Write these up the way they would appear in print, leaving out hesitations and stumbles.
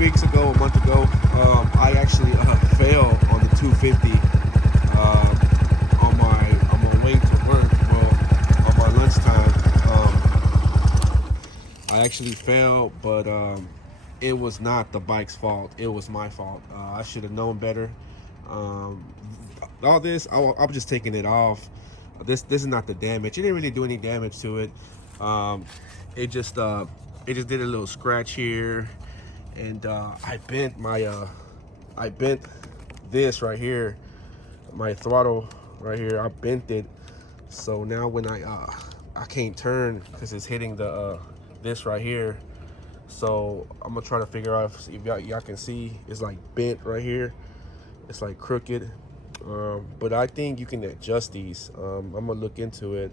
weeks ago, a month ago, I actually fell on the 250 on my way to work. Well, on my lunchtime, I actually fell, but it was not the bike's fault. It was my fault. I should have known better. Um, all this, I'm just taking it off. This is not the damage. It didn't really do any damage to it. Um, it just it just did a little scratch here, and I bent this right here, my throttle right here. I bent it, so now when I can't turn because it's hitting the this right here. So I'm gonna try to figure out if y'all can see it's like bent right here. It's like crooked, but I think you can adjust these. I'm gonna look into it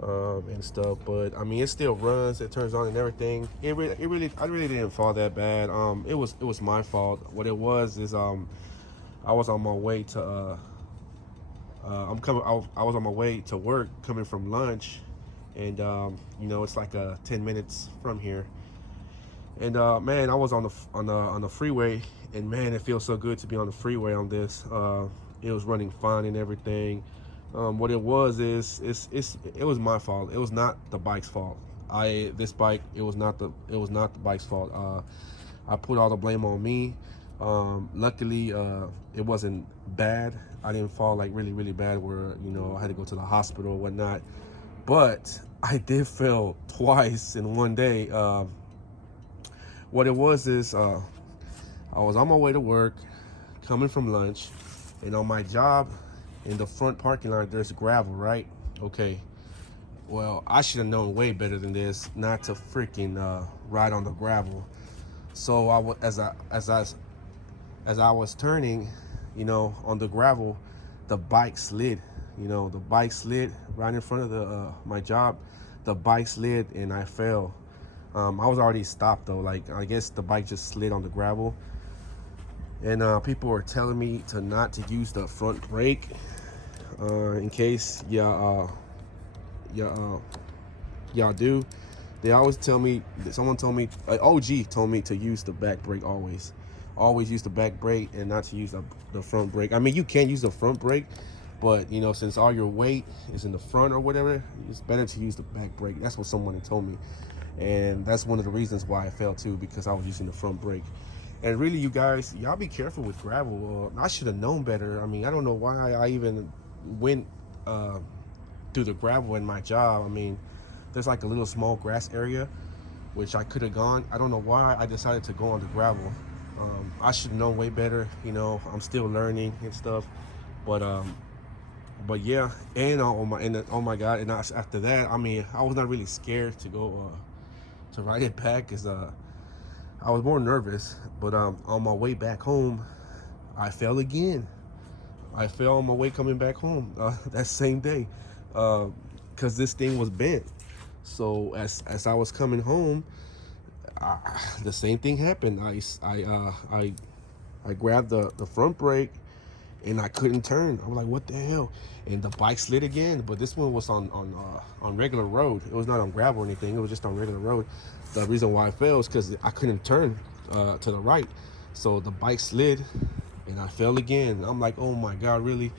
and stuff. But I mean, it still runs. It turns on and everything. I really didn't fall that bad. It was my fault. What it was is I was on my way to I was on my way to work coming from lunch, and you know it's like 10 minutes from here. And man, I was on the freeway, and man, it feels so good to be on the freeway on this. It was running fine and everything. What it was is it was my fault. It was not the bike's fault. This bike, it was not the bike's fault. I put all the blame on me. Luckily, it wasn't bad. I didn't fall like really bad where I had to go to the hospital or whatnot. But I did fail twice in one day. What it was is I was on my way to work, coming from lunch, and on my job, in the front parking lot, there's gravel, right? Okay. Well, I should have known way better than this, not to freaking ride on the gravel. So as I was turning, on the gravel, the bike slid. The bike slid right in front of the my job. The bike slid and I fell. I was already stopped though. Like I guess the bike just slid on the gravel, and people were telling me to not to use the front brake in case y'all do. They always tell me. Someone told me. OG told me to use the back brake always. Always use the back brake and not to use the front brake. I mean, you can use the front brake, but since all your weight is in the front or whatever, it's better to use the back brake. That's what someone had told me. And that's one of the reasons why I fell too, because I was using the front brake. And really, you guys, y'all be careful with gravel. I should have known better. I mean, I don't know why I even went through the gravel in my job. I mean, there's like a little small grass area which I could have gone. I don't know why I decided to go on the gravel. I should know way better. I'm still learning and stuff. But yeah, and oh my God, and after that, I mean, I was not really scared to go to ride it back, because I was more nervous. But on my way back home, I fell again. I fell on my way coming back home that same day, because this thing was bent. So as I was coming home, the same thing happened. I grabbed the front brake, and I couldn't turn. I was like, what the hell? And the bike slid again, but this one was on regular road. It was not on gravel or anything. It was just on regular road. The reason why I fell is because I couldn't turn to the right. So the bike slid, and I fell again. I'm like, oh my God, really?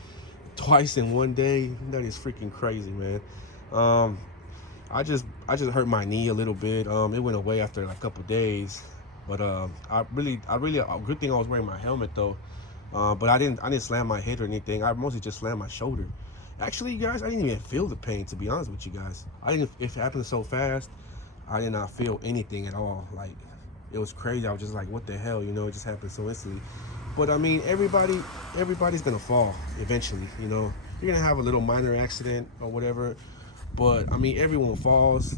Twice in one day? That is freaking crazy, man. I just hurt my knee a little bit. It went away after like a couple days, but I really a good thing I was wearing my helmet though. But I didn't slam my head or anything. I mostly just slammed my shoulder. Actually, you guys, I didn't even feel the pain, to be honest with you guys. I didn't. It happened so fast. I did not feel anything at all. Like, it was crazy. I was just like, what the hell? It just happened so instantly. But I mean, everybody's gonna fall eventually. You're gonna have a little minor accident or whatever. But I mean, everyone falls.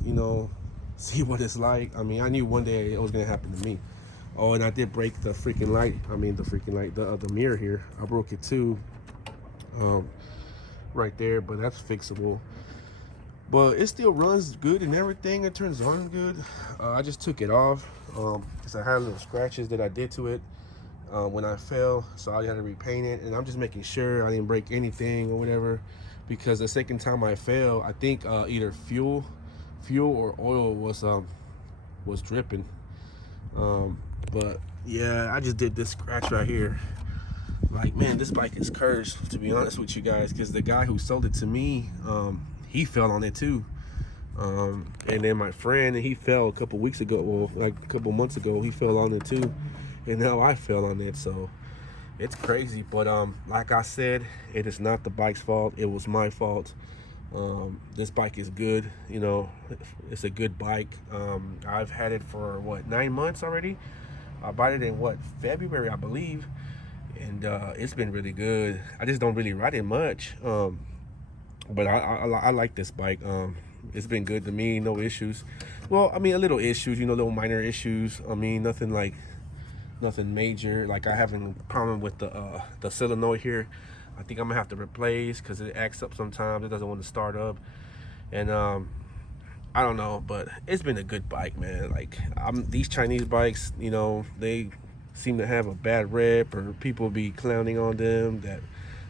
See what it's like. I mean, I knew one day it was gonna happen to me. Oh, and I did break the freaking light. I mean, the freaking light, the mirror here. I broke it too, right there. But that's fixable. But it still runs good and everything. It turns on good. I just took it off because I had little scratches that I did to it when I fell. So I had to repaint it. And I'm just making sure I didn't break anything or whatever. Because the second time I fell, I think either fuel or oil was dripping. But yeah, I just did this scratch right here. Like, man, this bike is cursed, to be honest with you guys, because the guy who sold it to me, he fell on it too. And then my friend, he fell a couple weeks ago, well, like a couple months ago, he fell on it too. And now I fell on it, so it's crazy. But like I said, it is not the bike's fault. It was my fault. This bike is good, you know, it's a good bike. I've had it for what, 9 months already. I bought it in what, February, I believe. And it's been really good. I just don't really ride it much. But I like this bike. It's been good to me, no issues. Well, I mean, a little issues, you know, little minor issues. I mean, nothing major. Like, I having a problem with the solenoid here. I think I'm gonna have to replace because it acts up sometimes. It doesn't want to start up. And I don't know, but it's been a good bike, man. Like, these Chinese bikes, you know, they seem to have a bad rep, or people be clowning on them that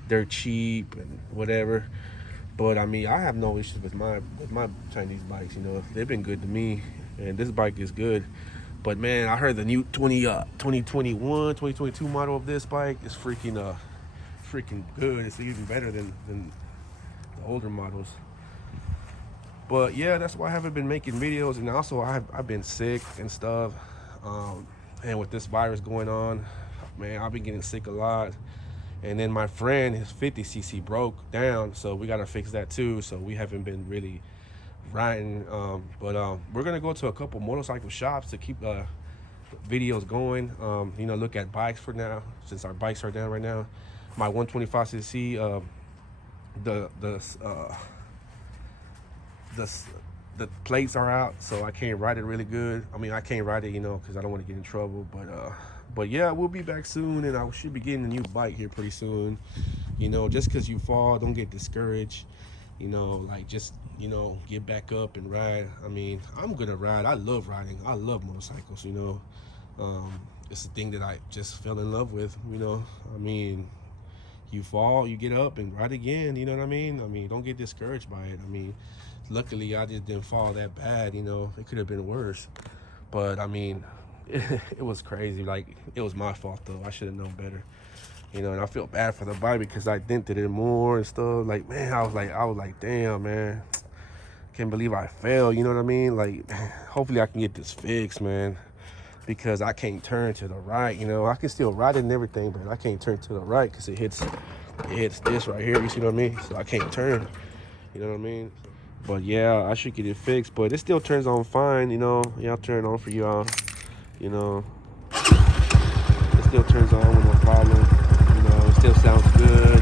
they're cheap and whatever. But I mean, I have no issues with my Chinese bikes. You know, they've been good to me, and this bike is good. But man, I heard the new 2021, 2022 model of this bike is freaking good. It's even better than the older models. But yeah, that's why I haven't been making videos. And also, I've been sick and stuff. And with this virus going on, man, I've been getting sick a lot. And then my friend, his 50cc broke down, so we gotta fix that too. So we haven't been really riding. But we're gonna go to a couple motorcycle shops to keep videos going. You know, look at bikes for now, since our bikes are down right now. My 125cc, the plates are out, so I can't ride it really good. I mean, I can't ride it, you know, because I don't want to get in trouble. But yeah, we'll be back soon, and I should be getting a new bike here pretty soon. You know, just because you fall, don't get discouraged. You know, like, just, you know, get back up and ride. I mean, I'm gonna ride. I love riding. I love motorcycles, you know. It's a thing that I just fell in love with, you know. I mean, you fall, you get up and ride again, you know what I mean? I mean, don't get discouraged by it. I mean, luckily I just didn't fall that bad, you know. It could have been worse. But I mean, it was crazy. Like, it was my fault though. I should have known better, you know. And I feel bad for the bike because I dented it more and stuff. Like, man, I was like, damn, man, can't believe I fell, you know what I mean? Like, hopefully I can get this fixed, man, because I can't turn to the right, you know. I can still ride it and everything, but I can't turn to the right because it hits this right here, you see what I mean? So I can't turn, you know what I mean? But yeah, I should get it fixed, but it still turns on fine, you know. Yeah, I'll turn it on for y'all, you know. It still turns on with no problem, you know. It still sounds good.